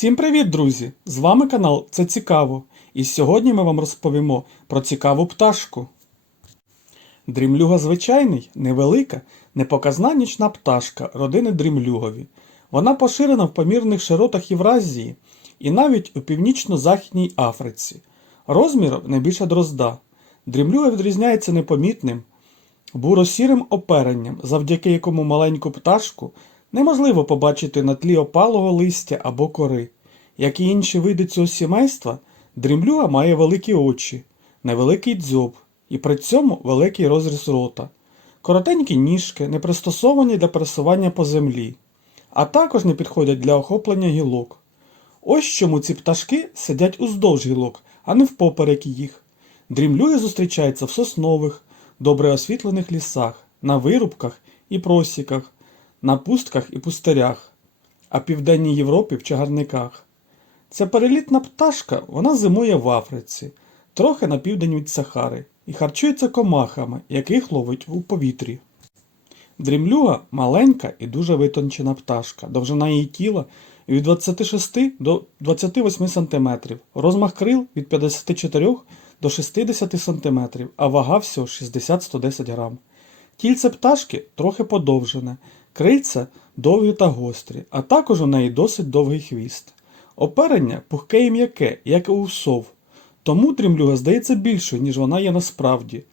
Всім привіт, друзі! З вами канал Це Цікаво. І сьогодні ми вам розповімо про цікаву пташку. Дрімлюга звичайний, невелика, непоказна нічна пташка родини дрімлюгові. Вона поширена в помірних широтах Євразії і навіть у північно-західній Африці. Розміром не більше дрозда. Дрімлюга відрізняється непомітним, буро-сірим оперенням, завдяки якому маленьку пташку неможливо побачити на тлі опалого листя або кори. Як і інші види цього сімейства, дрімлюга має великі очі, невеликий дзьоб і при цьому великий розріз рота, коротенькі ніжки, не пристосовані для пересування по землі, а також не підходять для охоплення гілок. Ось чому ці пташки сидять уздовж гілок, а не впоперек їх. Дрімлюги зустрічаються в соснових, добре освітлених лісах, на вирубках і просіках, на пустках і пустирях, а в Південній Європі в чагарниках. Ця перелітна пташка вона зимує в Африці, трохи на південь від Сахари, і харчується комахами, яких ловить у повітрі. Дрімлюга маленька і дуже витончена пташка. Довжина її тіла від 26 до 28 см, розмах крил від 54 до 60 см, а вага всього 60-110 грам. Тільце пташки трохи подовжене, крильця довгі та гострі, а також у неї досить довгий хвіст. Оперення пухке і м'яке, як і у сов, тому дрімлюга здається більшою, ніж вона є насправді.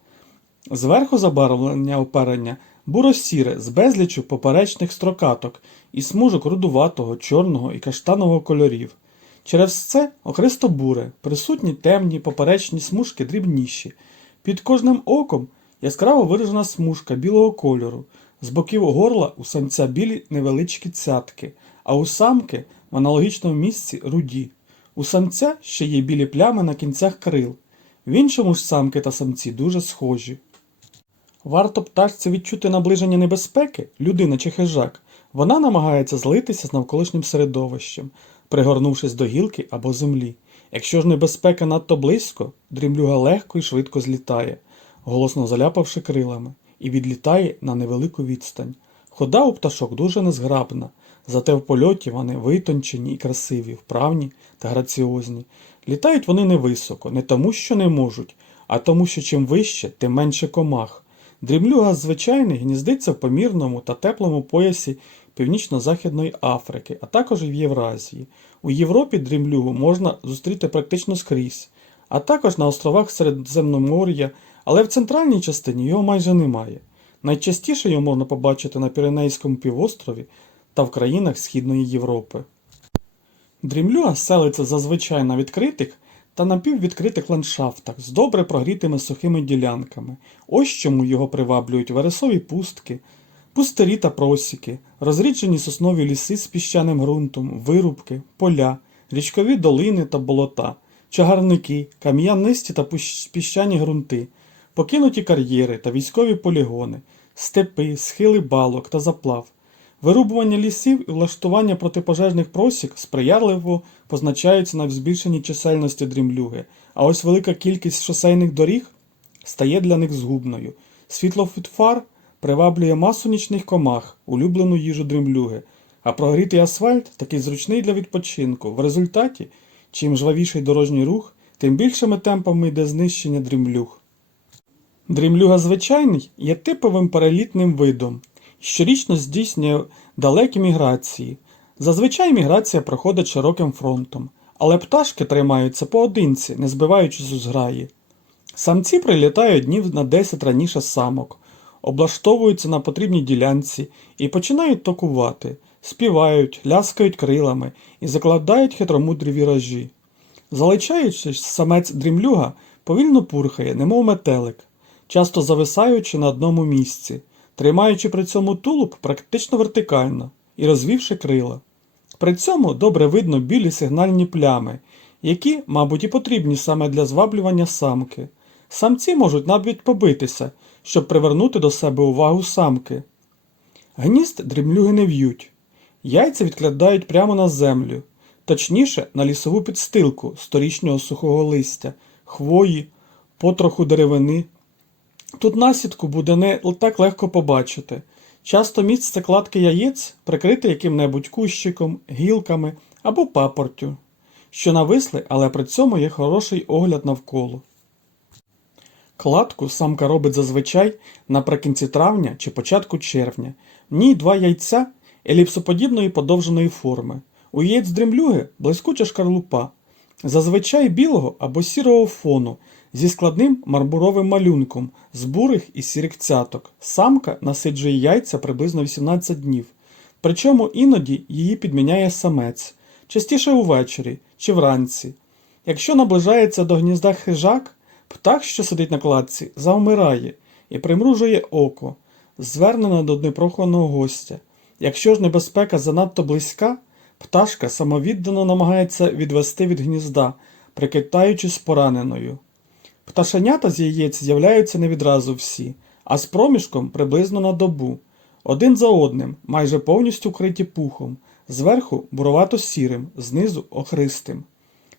Зверху забарвлення оперення буро-сіре з безліччю поперечних строкаток і смужок рудуватого, чорного і каштанового кольорів. Через це охристо-буре, присутні темні поперечні смужки дрібніші. Під кожним оком яскраво виражена смужка білого кольору, з боків горла у самця білі невеличкі цятки, а у самки в аналогічному місці руді. У самця ще є білі плями на кінцях крил. В іншому ж самки та самці дуже схожі. Варто пташці відчути наближення небезпеки, людина чи хижак, вона намагається злитися з навколишнім середовищем, пригорнувшись до гілки або землі. Якщо ж небезпека надто близько, дрімлюга легко і швидко злітає, голосно заляпавши крилами, і відлітає на невелику відстань. Хода у пташок дуже незграбна, зате в польоті вони витончені і красиві, вправні та граціозні. Літають вони невисоко, не тому, що не можуть, а тому, що чим вище, тим менше комах. Дрімлюга звичайний гніздиться в помірному та теплому поясі Північно-Західної Африки, а також і в Євразії. У Європі дрімлюгу можна зустріти практично скрізь, а також на островах Середземномор'я, але в центральній частині його майже немає. Найчастіше його можна побачити на Піренейському півострові та в країнах Східної Європи. Дрімлюга селиться зазвичай на відкритих та напіввідкритих ландшафтах з добре прогрітими сухими ділянками. Ось чому його приваблюють вересові пустки, пустирі та просіки, розріджені соснові ліси з піщаним ґрунтом, вирубки, поля, річкові долини та болота, чагарники, кам'янисті та піщані ґрунти, покинуті кар'єри та військові полігони, степи, схили балок та заплав. Вирубування лісів і влаштування протипожежних просік сприярливо позначаються на збільшенні чисельності дрімлюги, а ось велика кількість шосейних доріг стає для них згубною. Світло фар приваблює масу нічних комах, улюблену їжу дрімлюги, а прогрітий асфальт такий зручний для відпочинку. В результаті, чим жвавіший дорожній рух, тим більшими темпами йде знищення дрімлюг. Дрімлюга звичайний є типовим перелітним видом. Щорічно здійснює далекі міграції. Зазвичай міграція проходить широким фронтом, але пташки тримаються поодинці, не збиваючись у зграї. Самці прилітають днів на 10 раніше самок, облаштовуються на потрібній ділянці і починають токувати, співають, ляскають крилами і закладають хитромудрі віражі. Залишаючись, самець дрімлюга повільно пурхає, немов метелик, часто зависаючи на одному місці, тримаючи при цьому тулуб практично вертикально і розвівши крила. При цьому добре видно білі сигнальні плями, які, мабуть, і потрібні саме для зваблювання самки. Самці можуть навіть побитися, щоб привернути до себе увагу самки. Гнізд дрімлюги не в'ють. Яйця відкладають прямо на землю, точніше на лісову підстилку сторічнього сухого листя, хвої, потроху деревини. Тут насідку буде не так легко побачити. Часто місце кладки яєць прикрите яким-небудь кущиком, гілками або папортю, що нависли, але при цьому є хороший огляд навколо. Кладку самка робить зазвичай наприкінці травня чи початку червня. В ній два яйця еліпсоподібної подовженої форми. У яєць дрімлюги блискуча шкарлупа, зазвичай білого або сірого фону зі складним мармуровим малюнком з бурих і сірих цяток. Самка насиджує яйця приблизно 18 днів. Причому іноді її підміняє самець, частіше увечері чи вранці. Якщо наближається до гнізда хижак, птах, що сидить на кладці, завмирає і примружує око, звернене до непроханого гостя. Якщо ж небезпека занадто близька, пташка самовіддано намагається відвести від гнізда, прикитаючись пораненою. Пташенята з яєць з'являються не відразу всі, а з проміжком приблизно на добу. Один за одним, майже повністю вкриті пухом, зверху буровато-сірим, знизу охристим.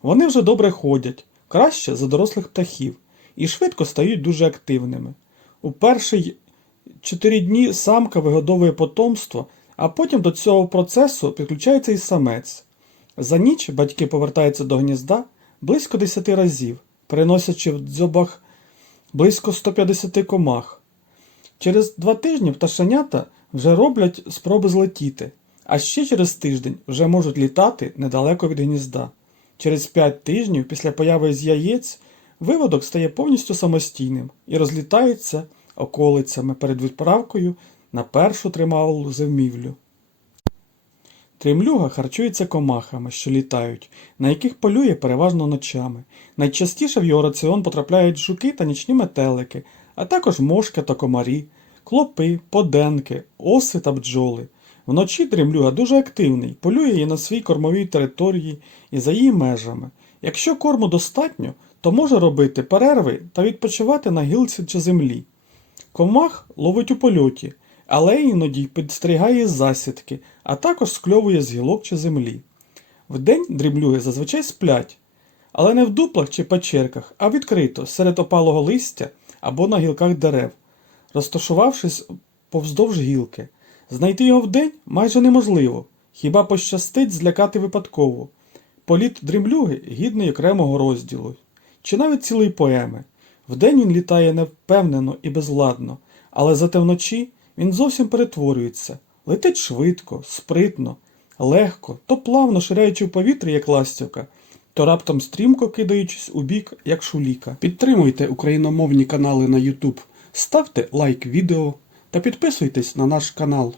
Вони вже добре ходять, краще за дорослих птахів, і швидко стають дуже активними. У перші чотири дні самка вигодовує потомство, а потім до цього процесу підключається і самець. За ніч батьки повертаються до гнізда близько 10 разів, переносячи в дзьобах близько 150 комах. Через два тижні пташенята вже роблять спроби злетіти, а ще через тиждень вже можуть літати недалеко від гнізда. Через 5 тижнів після появи з яєць виводок стає повністю самостійним і розлітається околицями перед відправкою на першу трималу зимівлю. Тремлюга харчується комахами, що літають, на яких полює переважно ночами. Найчастіше в його раціон потрапляють жуки та нічні метелики, а також мошки та комарі, клопи, поденки, оси та бджоли. Вночі дремлюга дуже активний, полює і на своїй кормовій території і за її межами. Якщо корму достатньо, то може робити перерви та відпочивати на гілці чи землі. Комах ловить у польоті, але іноді й підстерігає з засідки, а також скльовує з гілок чи землі. Вдень дріблюги зазвичай сплять, але не в дуплах чи печерках, а відкрито серед опалого листя або на гілках дерев, розташувавшись повздовж гілки. Знайти його вдень майже неможливо, хіба пощастить злякати випадково. Політ дрімлюги гідний окремого розділу, чи навіть цілої поеми. Вдень він літає невпевнено і безладно, але зате вночі він зовсім перетворюється, летить швидко, спритно, легко, то плавно ширяючи в повітрі, як ластівка, то раптом стрімко кидаючись у бік, як шуліка. Підтримуйте україномовні канали на YouTube, ставте лайк відео та підписуйтесь на наш канал.